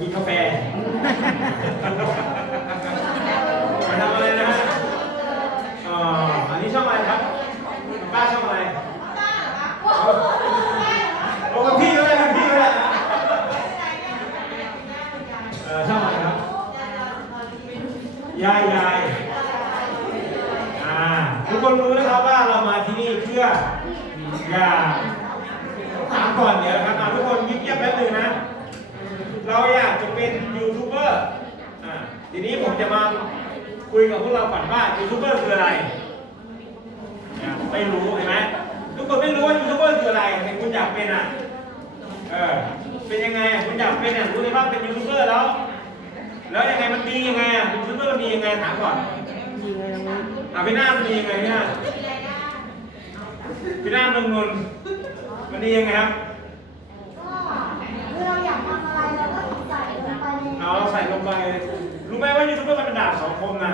กินกาแฟมาทำอะไรนะฮะอ๋ออันนี้ช่องอะไรครับป้าช่องอะไรโอ้คุณพี่ก็ได้คุณพี่ก็ได้เออช่องอะไรครับยายยายอ่าทุกคนรู้นะครับว่าเรามาที่นี่เพื่ออยากถามก่อนเดี๋ยวครับอะทุกคนเงียบๆแป๊บนึงนะ เราอยากจะเป็นยูทูบเบอร์อ่าทีนี้ผมจะมาคุยกับพวกเราก่อนว่ายูทูบเบอร์คืออะไร ไม่รู้เห็นไหมทุกคนไม่รู้ว่ายูทูบเบอร์คืออะไรแต่คุณอยากเป็นอะเออเป็นยังไงคุณอยากเป็นอะรู้ไหมว่าเป็นยูทูบเบอร์แล้ว แล้วยังไงมันดียังไงอะยูทูบเบอร์มันดียังไงถามก่อนอะพี่หน้ามันดียังไงพี่หน้าพี่หน้าเมืองนนท์มันดียังไงครับ คือเราอยากทำอะไรเราก็ใส่ลงไปใน เอาใส่ลงไป รู้ไหมว่ายูทูบเบอร์มันเป็นดาบสองคมนะ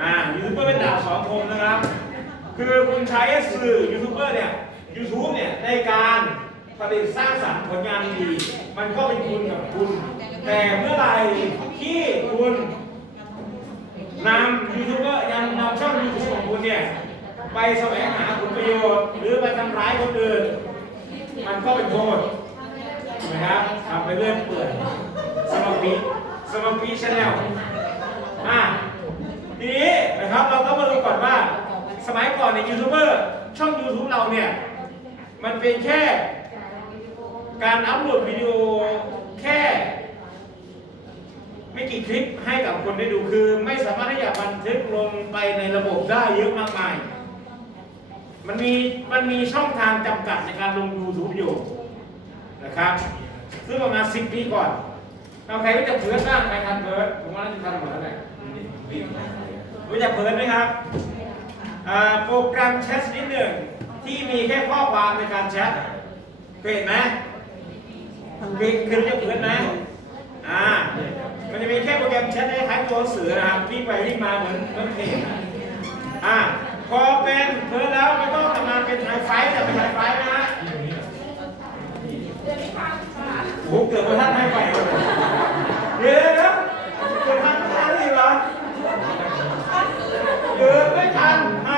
อ่ายูทูบเบอร์เป็นดาบสองคมนะครับ คือคุณใช้สื่อยูทูบเบอร์เนี่ยยูทูบเนี่ยในการผลิตสร้างสรรค์ผลงานดีมันก็เป็นคุณกับคุณ แต่เมื่อไหร่ที่คุณนำยูทูบเบอร์ยังนำช่องยูทูบของคุณเนี่ยไปแสวงหาผลประโยชน์ หรือไปทำร้ายคนอื่น มันก็เป็นโทษนะครับทำไปเรื่อยเปื่อยส ปีสมปีชาแนลอะทีนี้นะครับเราก็มาดูก่อนว่า สมัยก่อนในยูทูบเบอร์ช่อง YouTube เราเนี่ย มันเป็นแค่ การอัพโหลดวิดีโอแค่ ไม่กี่คลิปให้กับคนได้ดูคือไม่สามารถที่จะบันทึกลงไปในระบบได้เยอะมากมาย มันมีมันมีช่องทางจำกัดในการลง YouTube อยู่นะครับซึ่งประมาณสิบปีก่อน เอาใครรู้จักเพิร์ดบ้างใครทันเพิร์ดผมว่าน่าจะทันหมดแล้วแหละรู้จักเพิร์ดไหมครับอ่าโปรแกรมแชทนิดหนึ่งที่มีแค่ข้อความในการแชทเคยเห็นไหมเคยเคยรู้จักเพิร์ดไหมอ่ามันจะมีแค่โปรแกรมแชทคล้ายตัวหนังสือนะครับวิ่งไปวิ่งมาเหมือนเหมือนเพจอ่าพอเป็นเพิร์ดแล้วมันก็จะมาเป็น ท่าน